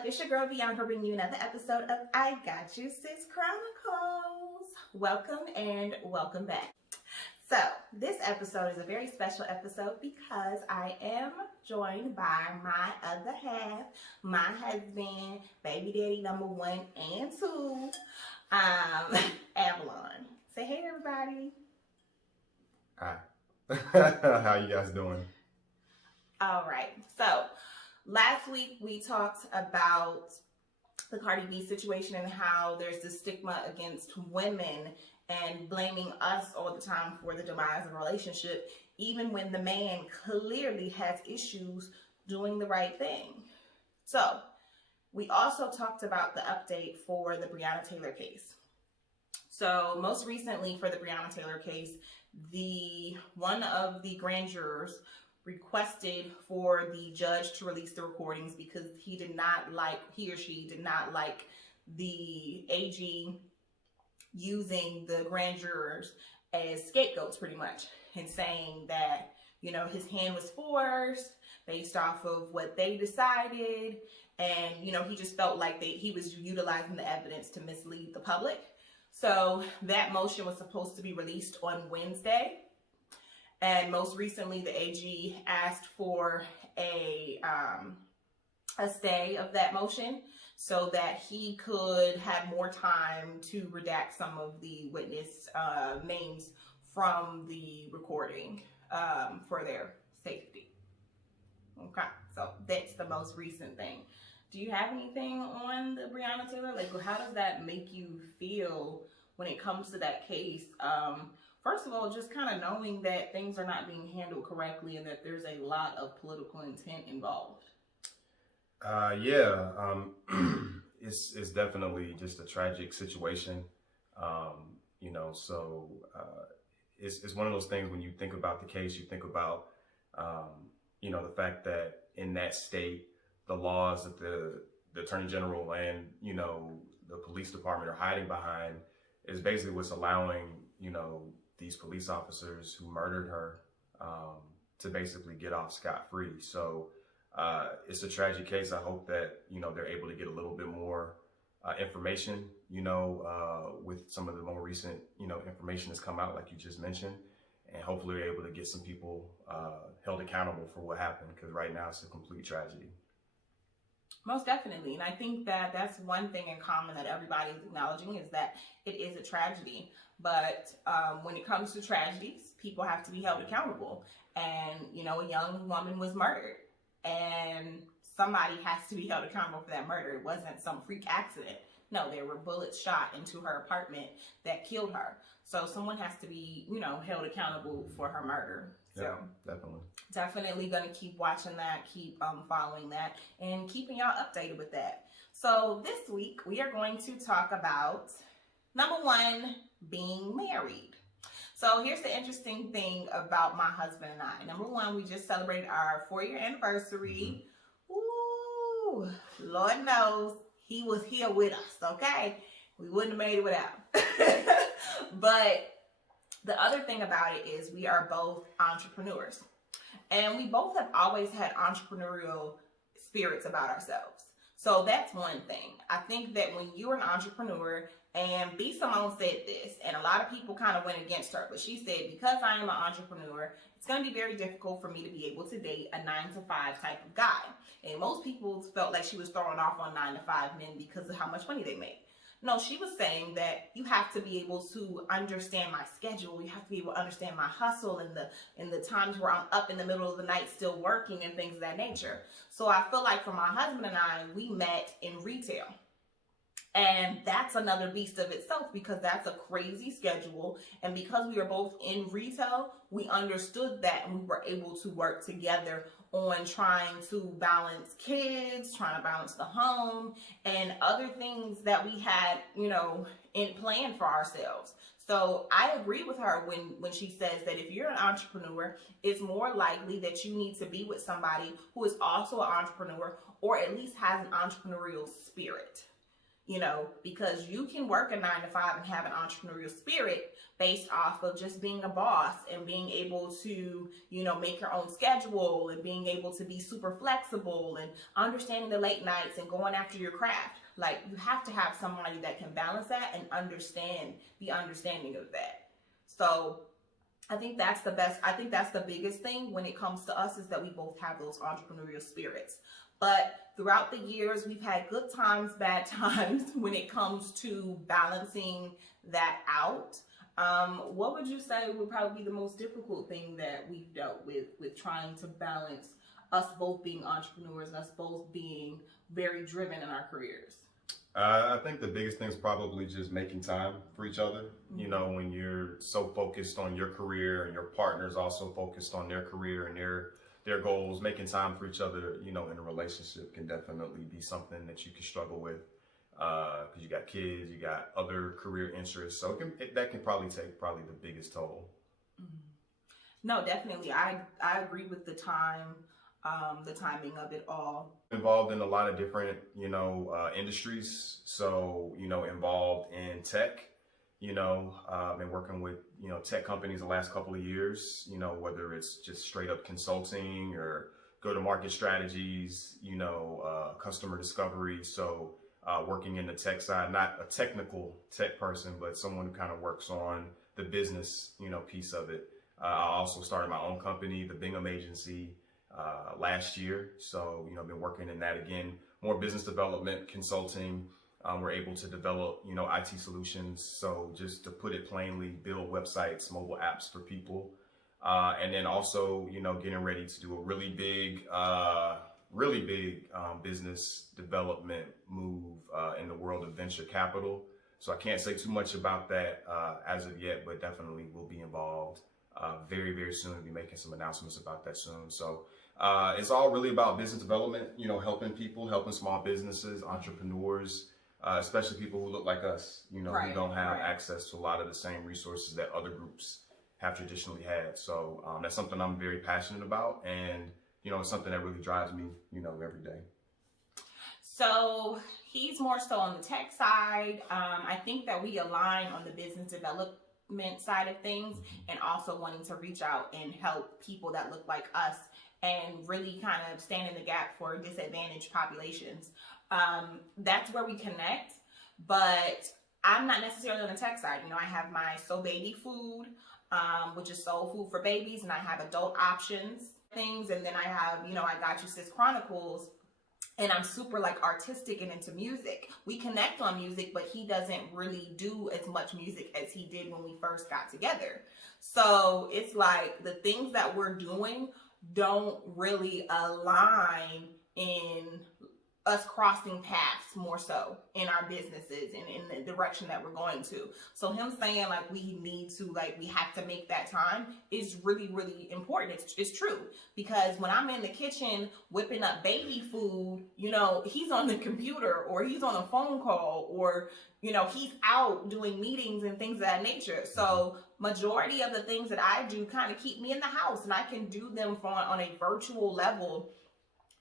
up? It's your girl Bianca bringing you another episode of I Got You Sis Chronicles. Welcome and welcome back. So this episode is a very special episode because I am joined by my other half, my husband, baby daddy number 1 and 2, Avalon. Say hey everybody. Hi. How you guys doing? All right. So last week we talked about the Cardi B situation and how there's this stigma against women and blaming us all the time for the demise of a relationship, even when the man clearly has issues doing the right thing. So we also talked about the update for the Breonna Taylor case. So most recently for the Breonna Taylor case, one of the grand jurors requested for the judge to release the recordings because he or she did not like the AG using the grand jurors as scapegoats pretty much, and saying that, you know, his hand was forced based off of what they decided, and, you know, he just felt like he was utilizing the evidence to mislead the public. So that motion was supposed to be released on Wednesday. And most recently, the AG asked for a stay of that motion so that he could have more time to redact some of the witness names from the recording for their safety. Okay, so that's the most recent thing. Do you have anything on the Breonna Taylor? Like, how does that make you feel when it comes to that case? First of all, just kind of knowing that things are not being handled correctly and that there's a lot of political intent involved. It's definitely just a tragic situation. It's one of those things when you think about the case, you think about, the fact that in that state, the laws that the Attorney General and, the police department are hiding behind is basically what's allowing, these police officers who murdered her to basically get off scot-free. So it's a tragic case. I hope that, they're able to get a little bit more information, with some of the more recent, information that's come out, like you just mentioned, and hopefully we're able to get some people held accountable for what happened, because right now it's a complete tragedy. Most definitely. And I think that that's one thing in common that everybody is acknowledging, is that it is a tragedy. But when it comes to tragedies, people have to be held accountable. And, a young woman was murdered, and somebody has to be held accountable for that murder. It wasn't some freak accident. No, there were bullets shot into her apartment that killed her. So someone has to be, held accountable for her murder. So yeah, definitely going to keep watching that, keep following that, and keeping y'all updated with that. So this week we are going to talk about, number 1, being married. So here's the interesting thing about my husband and I. Number 1, we just celebrated our 4-year anniversary. Ooh, Lord knows he was here with us, okay? We wouldn't have made it without. But the other thing about it is we are both entrepreneurs. And we both have always had entrepreneurial spirits about ourselves. So that's one thing. I think that when you're an entrepreneur, and B. Simone said this, and a lot of people kind of went against her, but she said, because I am an entrepreneur, it's going to be very difficult for me to be able to date a 9-to-5 type of guy. And most people felt like she was throwing off on 9-to-5 men because of how much money they make. No, she was saying that you have to be able to understand my schedule. You have to be able to understand my hustle and the times where I'm up in the middle of the night still working and things of that nature. So I feel like for my husband and I, we met in retail. And that's another beast of itself, because that's a crazy schedule. And because we were both in retail, we understood that, and we were able to work together on trying to balance kids, trying to balance the home, and other things that we had, in plan for ourselves. So I agree with her when she says that if you're an entrepreneur, it's more likely that you need to be with somebody who is also an entrepreneur, or at least has an entrepreneurial spirit. because you can work a 9 to 5 and have an entrepreneurial spirit based off of just being a boss and being able to, make your own schedule and being able to be super flexible and understanding the late nights and going after your craft. Like, you have to have somebody that can balance that and understand the understanding of that. So I think that's the biggest thing when it comes to us, is that we both have those entrepreneurial spirits. But throughout the years, we've had good times, bad times when it comes to balancing that out. What would you say would probably be the most difficult thing that we've dealt with trying to balance us both being entrepreneurs and us both being very driven in our careers? I think the biggest thing is probably just making time for each other. Mm-hmm. When you're so focused on your career and your partner's also focused on their career and their goals, making time for each other, in a relationship can definitely be something that you can struggle with, because you got kids, you got other career interests. So that can probably take the biggest toll. Mm-hmm. No, definitely. I agree with the timing of it all. Involved in a lot of different, industries. So, involved in tech, been working with, tech companies the last couple of years, whether it's just straight up consulting or go-to-market strategies, customer discovery. So working in the tech side, not a technical tech person, but someone who kind of works on the business, piece of it. I also started my own company, the Bingham Agency, last year. So, been working in that again, more business development, consulting. We're able to develop, IT solutions. So just to put it plainly, build websites, mobile apps for people. And then also, getting ready to do a really big business development move in the world of venture capital. So I can't say too much about that as of yet, but definitely will be involved very, very soon. We'll be making some announcements about that soon. So it's all really about business development, helping people, helping small businesses, entrepreneurs, especially people who look like us, who don't have access to a lot of the same resources that other groups have traditionally had. So that's something I'm very passionate about, and it's something that really drives me, every day. So he's more so on the tech side. I think that we align on the business development side of things, and also wanting to reach out and help people that look like us and really kind of stand in the gap for disadvantaged populations. That's where we connect, but I'm not necessarily on the tech side. I have my So Baby food, which is soul food for babies, and I have adult options things, and then I have, I Got You Sis Chronicles, and I'm super artistic and into music. We connect on music, but he doesn't really do as much music as he did when we first got together. So it's like the things that we're doing don't really align in us crossing paths more so in our businesses and in the direction that we're going to. So him saying we need to, we have to make that time is really, really important. It's true, because when I'm in the kitchen whipping up baby food, he's on the computer or he's on a phone call or, he's out doing meetings and things of that nature. So majority of the things that I do kind of keep me in the house, and I can do them on a virtual level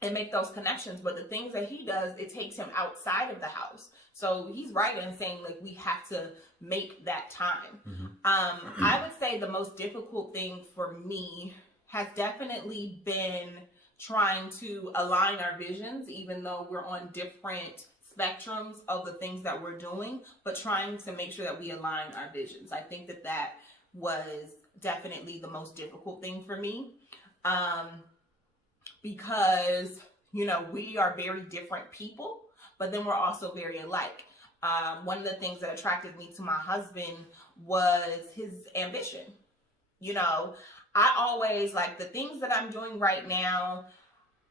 and make those connections. But the things that he does, it takes him outside of the house. So he's right in saying we have to make that time. Mm-hmm. I would say the most difficult thing for me has definitely been trying to align our visions, even though we're on different spectrums of the things that we're doing, but trying to make sure that we align our visions. I think that was definitely the most difficult thing for me. Because, we are very different people, but then we're also very alike. One of the things that attracted me to my husband was his ambition. I always the things that I'm doing right now,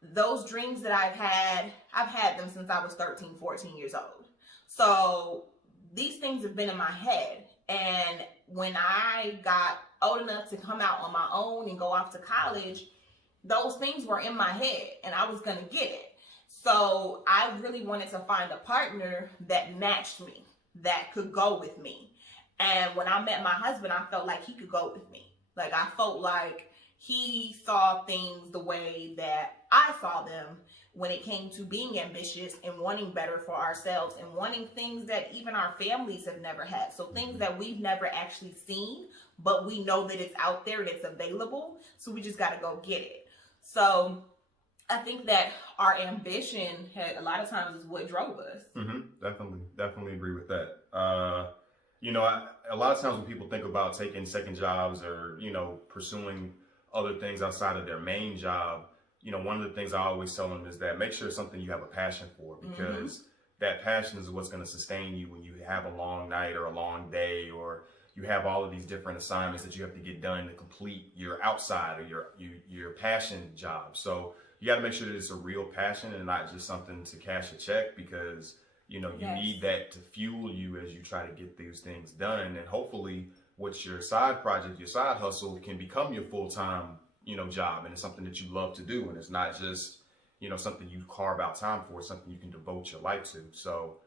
those dreams that I've had them since I was 13, 14 years old. So these things have been in my head. And when I got old enough to come out on my own and go off to college, those things were in my head and I was going to get it. So I really wanted to find a partner that matched me, that could go with me. And when I met my husband, I felt like he could go with me. I felt like he saw things the way that I saw them when it came to being ambitious and wanting better for ourselves and wanting things that even our families have never had. So things that we've never actually seen, but we know that it's out there and it's available. So we just got to go get it. So I think that our ambition a lot of times is what drove us. Definitely agree with that. A lot of times when people think about taking second jobs or, pursuing other things outside of their main job, one of the things I always tell them is that make sure it's something you have a passion for, because that passion is what's going to sustain you when you have a long night or a long day, or you have all of these different assignments that you have to get done to complete your outside or your passion job. So you got to make sure that it's a real passion and not just something to cash a check, because you need that to fuel you as you try to get these things done. And hopefully what's your side project, your side hustle, can become your full-time job, and it's something that you love to do, and it's not just something you carve out time for. It's something you can devote your life to. So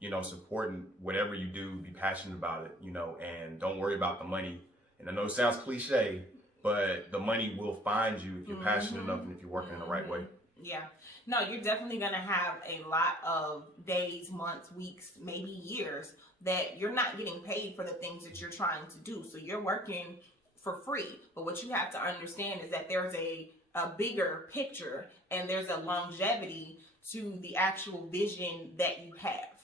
it's important, whatever you do, be passionate about it, and don't worry about the money. And I know it sounds cliche, but the money will find you if you're passionate enough and if you're working in the right way. Yeah. No, you're definitely going to have a lot of days, months, weeks, maybe years that you're not getting paid for the things that you're trying to do. So you're working for free. But what you have to understand is that there's a bigger picture and there's a longevity to the actual vision that you have.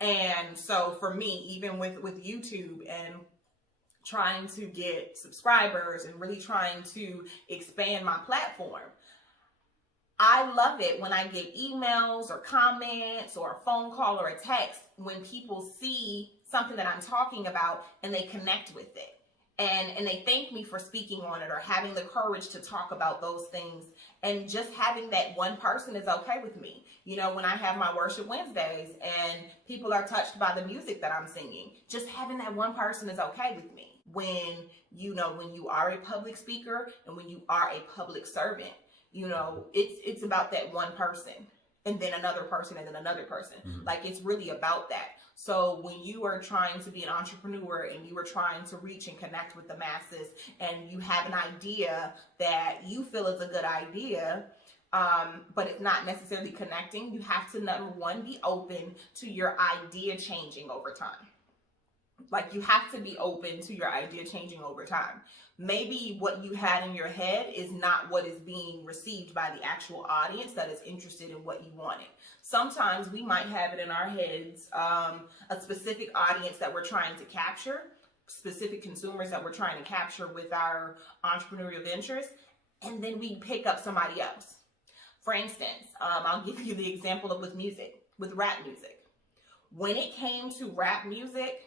And so for me, even with YouTube and trying to get subscribers and really trying to expand my platform, I love it when I get emails or comments or a phone call or a text when people see something that I'm talking about and they connect with it. And they thank me for speaking on it or having the courage to talk about those things. And just having that one person is okay with me. When I have my worship Wednesdays and people are touched by the music that I'm singing, just having that one person is okay with me. When you are a public speaker and when you are a public servant, it's about that one person and then another person and then another person. Like, it's really about that. So when you are trying to be an entrepreneur and you are trying to reach and connect with the masses and you have an idea that you feel is a good idea, but it's not necessarily connecting, you have to, number one, be open to your idea changing over time. Like, you have to be open to your idea changing over time. Maybe what you had in your head is not what is being received by the actual audience that is interested in what you wanted. Sometimes we might have it in our heads, a specific audience that we're trying to capture, specific consumers that we're trying to capture with our entrepreneurial ventures, and then we pick up somebody else. For instance, I'll give you the example of with rap music. When it came to rap music,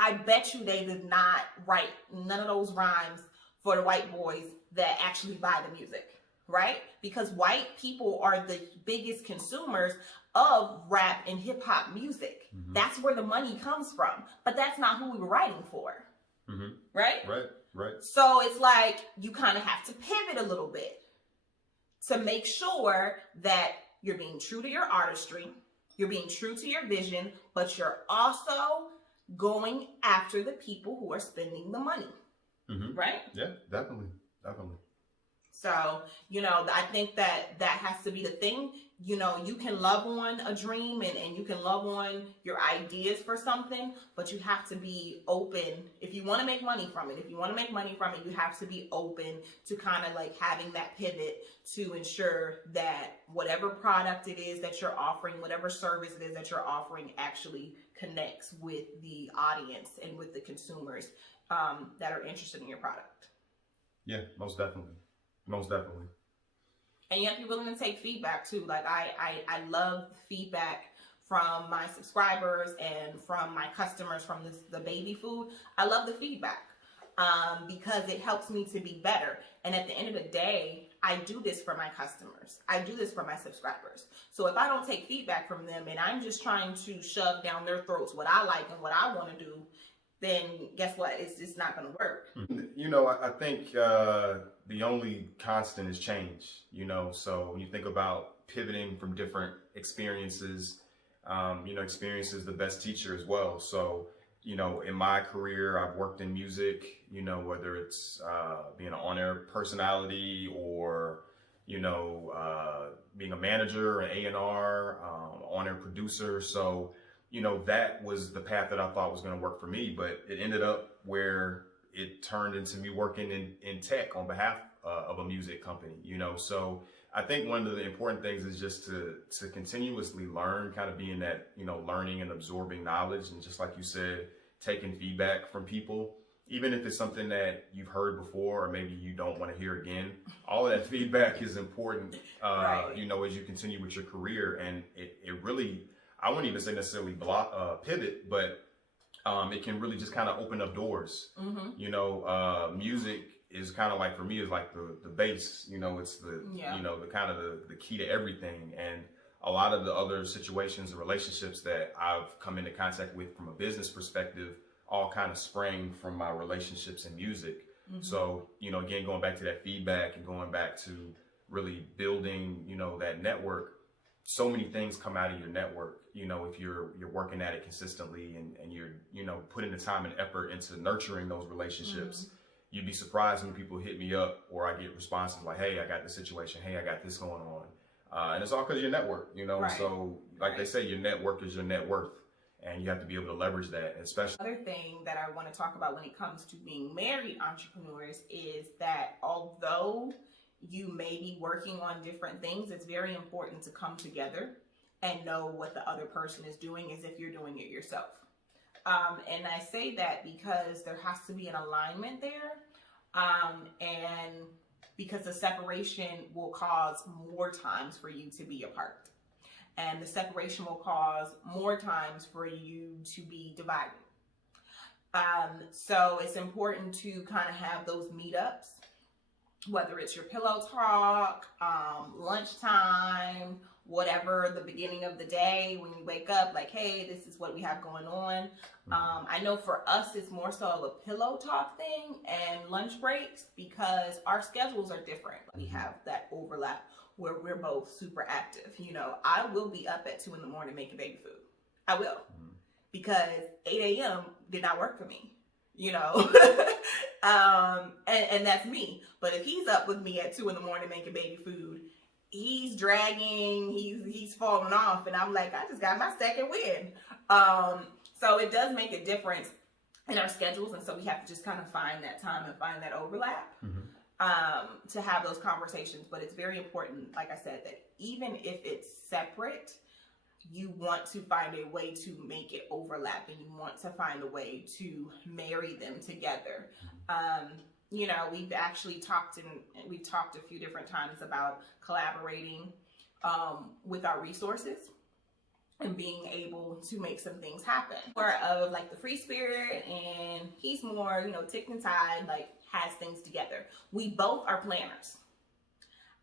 I bet you they did not write none of those rhymes for the white boys that actually buy the music, right? Because white people are the biggest consumers of rap and hip hop music. That's where the money comes from. But that's not who we were writing for, right? Right. So it's like you kind of have to pivot a little bit to make sure that you're being true to your artistry, you're being true to your vision, but you're also going after the people who are spending the money, right? Yeah, definitely. So, I think that has to be the thing. You can love on a dream and you can love on your ideas for something, but you have to be open. If you want to make money from it, you have to be open to kind of like having that pivot to ensure that whatever product it is that you're offering, whatever service it is that you're offering actually connects with the audience and with the consumers that are interested in your product. Yeah, most definitely. And you have to be willing to take feedback too. Like I love feedback from my subscribers and from my customers from the baby food. I love the feedback because it helps me to be better. And at the end of the day, I do this for my customers. I do this for my subscribers. So if I don't take feedback from them and I'm just trying to shove down their throats what I like and what I want to do, then guess what? It's just not going to work. I think the only constant is change, so when you think about pivoting from different experiences, experience is the best teacher as well. So you know, in my career, I've worked in music, you know, whether it's being an on-air personality or, you know, being a manager, an A&R, on-air producer. So, you know, that was the path that I thought was going to work for me, but it ended up where it turned into me working in tech on behalf of a music company, you know. So I think one of the important things is just to continuously learn, kind of being that, you know, learning and absorbing knowledge. And just like you said, taking feedback from people, even if it's something that you've heard before or maybe you don't want to hear again, all of that feedback is important, Right. you know, as you continue with your career. And it really, I wouldn't even say necessarily pivot, but it can really just kind of open up doors. Mm-hmm. You know, music is kind of like, for me, is like the base, you know, it's the, you know, the kind of the key to everything. And a lot of the other situations and relationships that I've come into contact with from a business perspective all kind of sprang from my relationships in music. Mm-hmm. So, you know, again, going back to that feedback and going back to really building, you know, that network, so many things come out of your network, you know, if you're working at it consistently and you're, you know, putting the time and effort into nurturing those relationships. Mm-hmm. You'd be surprised when people hit me up or I get responses like, hey, I got this situation. Hey, I got this going on. And it's all because of your network, you know. Right. So like they say, your network is your net worth. And you have to be able to leverage that, especially. Another thing that I want to talk about when it comes to being married entrepreneurs is that although you may be working on different things, it's very important to come together and know what the other person is doing as if you're doing it yourself. And I say that because there has to be an alignment there. And because the separation will cause more times for you to be apart. And the separation will cause more times for you to be divided. So it's important to kind of have those meetups, whether it's your pillow talk, lunchtime, whatever, the beginning of the day when you wake up, like, hey, this is what we have going on. I know for us, it's more so of a pillow talk thing and lunch breaks because our schedules are different. We have that overlap where we're both super active. You know, I will be up at 2 a.m. making baby food. I will. Because 8 a.m. did not work for me, you know. And that's me. But if he's up with me at 2 a.m. making baby food, he's dragging, he's falling off, and I'm like, I just got my second win. So it does make a difference in our schedules, and so we have to just kind of find that time and find that overlap. To have those conversations. But it's very important, like I said, that even if it's separate, you want to find a way to make it overlap, and you want to find a way to marry them together. You know, we've actually talked a few different times about collaborating with our resources and being able to make some things happen. More of like the free spirit, and he's more, you know, ticked and tied, like has things together. We both are planners.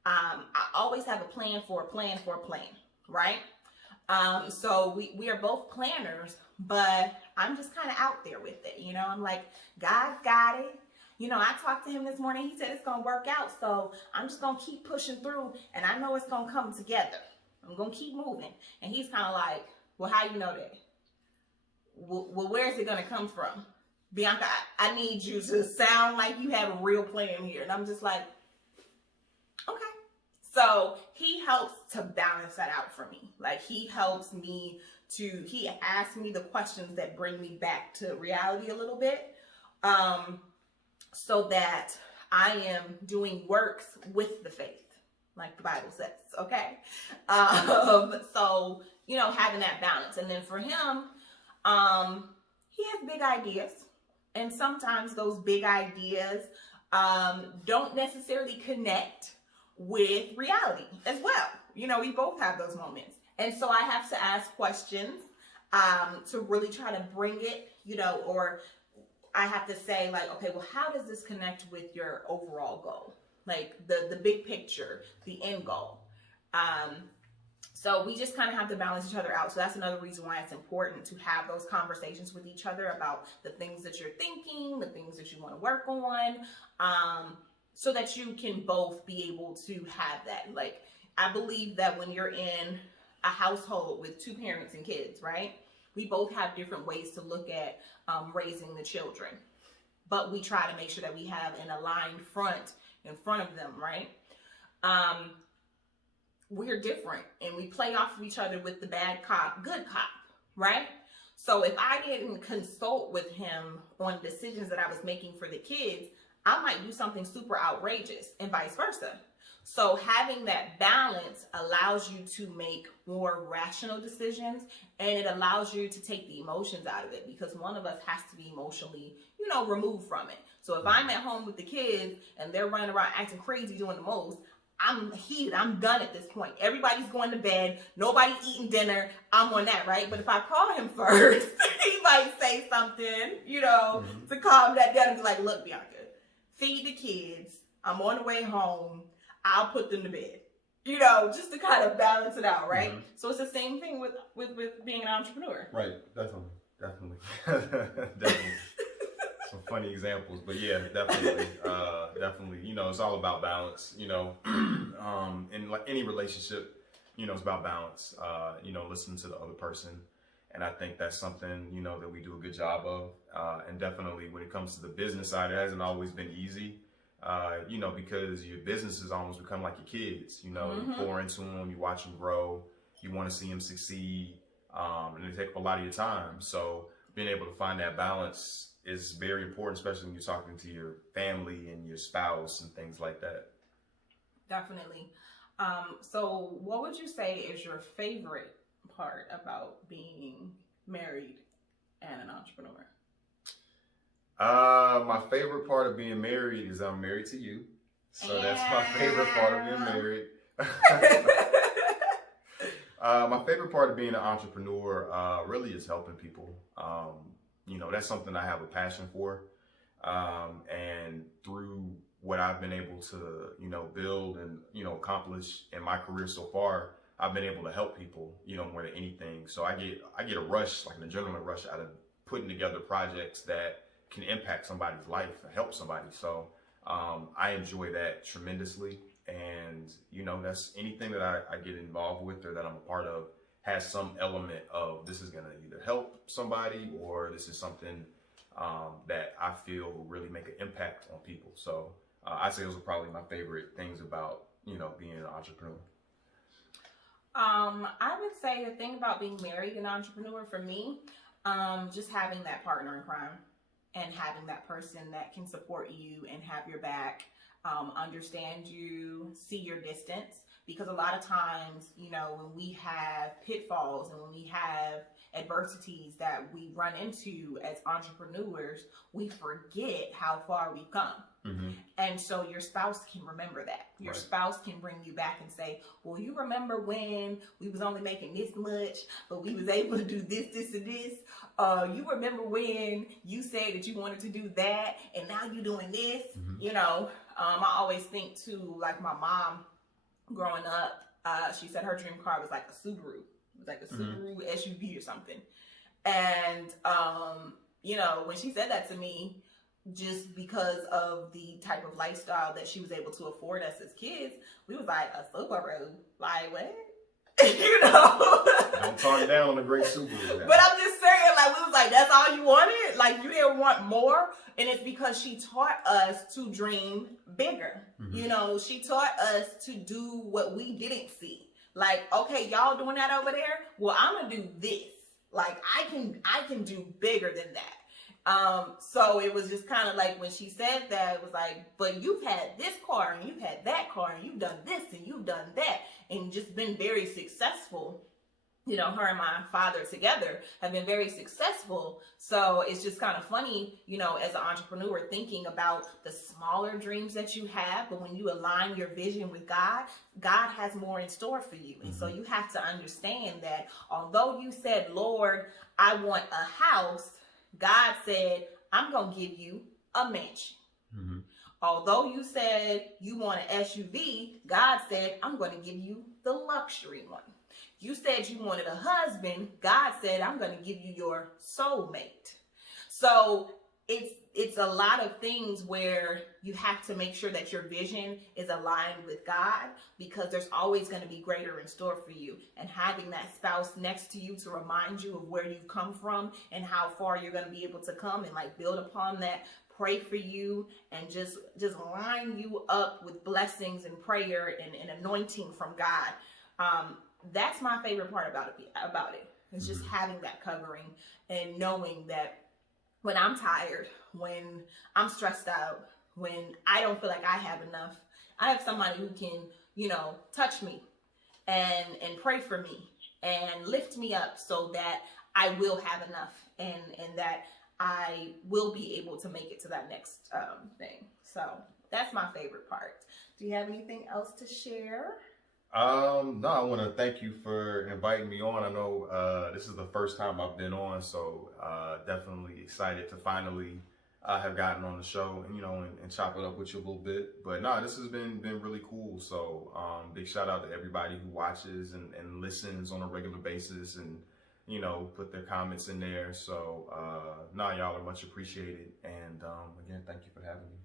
I always have a plan for a plan for a plan, right? So we are both planners, but I'm just kind of out there with it. You know, I'm like, God's got it. You know, I talked to him this morning. He said it's going to work out. So I'm just going to keep pushing through, and I know it's going to come together. I'm going to keep moving. And he's kind of like, well, how you know that? Well, where is it going to come from? Bianca, I need you to sound like you have a real plan here. And I'm just like, okay. So he helps to balance that out for me. Like he helps me he asks me the questions that bring me back to reality a little bit. So that I am doing works with the faith, like the Bible says, okay? So, you know, having that balance. And then for him, he has big ideas. And sometimes those big ideas don't necessarily connect with reality as well. You know, we both have those moments. And so I have to ask questions to really try to bring it, you know, or I have to say like, okay, well, how does this connect with your overall goal? Like the big picture, the end goal. So we just kind of have to balance each other out. So that's another reason why it's important to have those conversations with each other about the things that you're thinking, the things that you want to work on, so that you can both be able to have that. Like, I believe that when you're in a household with 2 parents and kids, right? We both have different ways to look at raising the children, but we try to make sure that we have an aligned front in front of them, right? We're different, and we play off of each other with the bad cop, good cop, right? So if I didn't consult with him on decisions that I was making for the kids, I might do something super outrageous, and vice versa. So having that balance allows you to make more rational decisions, and it allows you to take the emotions out of it, because one of us has to be emotionally, removed from it. So if I'm at home with the kids and they're running around acting crazy, doing the most, I'm heated. I'm done at this point. Everybody's going to bed. Nobody's eating dinner. I'm on that, right? But if I call him first, he might say something, to calm that down and be like, look, Bianca, feed the kids. I'm on the way home. I'll put them to bed, just to kind of balance it out, right? Mm-hmm. So it's the same thing with being an entrepreneur. Right. Definitely. Some funny examples, but yeah, definitely. It's all about balance, in like any relationship, it's about balance, listening to the other person. And I think that's something, that we do a good job of. And definitely when it comes to the business side, it hasn't always been easy. Because your business has almost become like your kids, Mm-hmm. You pour into them, you watch them grow, you want to see them succeed, and they take up a lot of your time. So being able to find that balance is very important, especially when you're talking to your family and your spouse and things like that. Definitely. So what would you say is your favorite part about being married and an entrepreneur? My favorite part of being married is I'm married to you. So that's my favorite part of being married. My favorite part of being an entrepreneur really is helping people. That's something I have a passion for. And through what I've been able to, build and, accomplish in my career so far, I've been able to help people, more than anything. So I get a rush, like an adrenaline rush out of putting together projects that can impact somebody's life or help somebody. So I enjoy that tremendously. And, that's anything that I get involved with or that I'm a part of has some element of this is going to either help somebody or this is something that I feel will really make an impact on people. So I'd say those are probably my favorite things about, being an entrepreneur. I would say the thing about being married and entrepreneur for me, just having that partner in crime and having that person that can support you and have your back, understand you, see your distance. Because a lot of times, when we have pitfalls and when we have adversities that we run into as entrepreneurs, we forget how far we've come. Mm-hmm. And so your spouse can remember that. Your right. spouse can bring you back and say, well, you remember when we was only making this much, but we was able to do this, this, and this. You remember when you said that you wanted to do that, and now you're doing this. Mm-hmm. I always think too, like my mom growing up, she said her dream car was like a Subaru. It was like a Subaru SUV or something. And, when she said that to me, just because of the type of lifestyle that she was able to afford us as kids, we was like, a Subaru? Like, what? Don't talk down on a great Subaru. But I'm just saying, like, we was like, that's all you wanted? Like, you didn't want more? And it's because she taught us to dream bigger. Mm-hmm. She taught us to do what we didn't see. Like, okay, y'all doing that over there? Well, I'm gonna do this. Like, I can do bigger than that. So it was just kind of like when she said that, it was like, but you've had this car and you've had that car and you've done this and you've done that and just been very successful. Her and my father together have been very successful. So it's just kind of funny, as an entrepreneur, thinking about the smaller dreams that you have. But when you align your vision with God, God has more in store for you. And so you have to understand that although you said, Lord, I want a house, God said, I'm going to give you a mansion. Mm-hmm. Although you said you want an SUV, God said, I'm going to give you the luxury one. You said you wanted a husband. God said, I'm going to give you your soulmate. So it's a lot of things where you have to make sure that your vision is aligned with God, because there's always going to be greater in store for you. And having that spouse next to you to remind you of where you've come from and how far you're going to be able to come, and like build upon that, pray for you, and just line you up with blessings and prayer and anointing from God. That's my favorite part about it. It's just having that covering and knowing that when I'm tired, when I'm stressed out, when I don't feel like I have enough, I have somebody who can, touch me and pray for me and lift me up so that I will have enough, and that I will be able to make it to that next thing. So that's my favorite part. Do you have anything else to share? No, I want to thank you for inviting me on. I know this is the first time I've been on, so definitely excited to finally have gotten on the show and and chop it up with you a little bit. But no, this has been really cool. So big shout out to everybody who watches and listens on a regular basis, and put their comments in there. So y'all are much appreciated. And again, thank you for having me.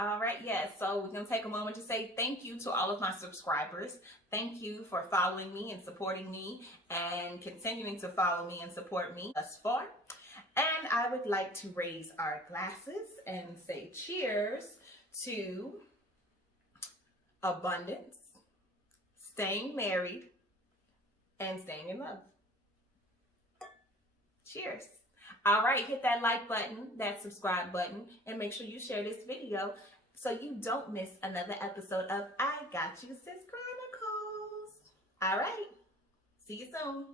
All right, yes. So we're going to take a moment to say thank you to all of my subscribers. Thank you for following me and supporting me, and continuing to follow me and support me thus far. And I would like to raise our glasses and say cheers to abundance, staying married, and staying in love. Cheers. All right, hit that like button, that subscribe button, and make sure you share this video so you don't miss another episode of I Got You Sis Chronicles. All right, see you soon.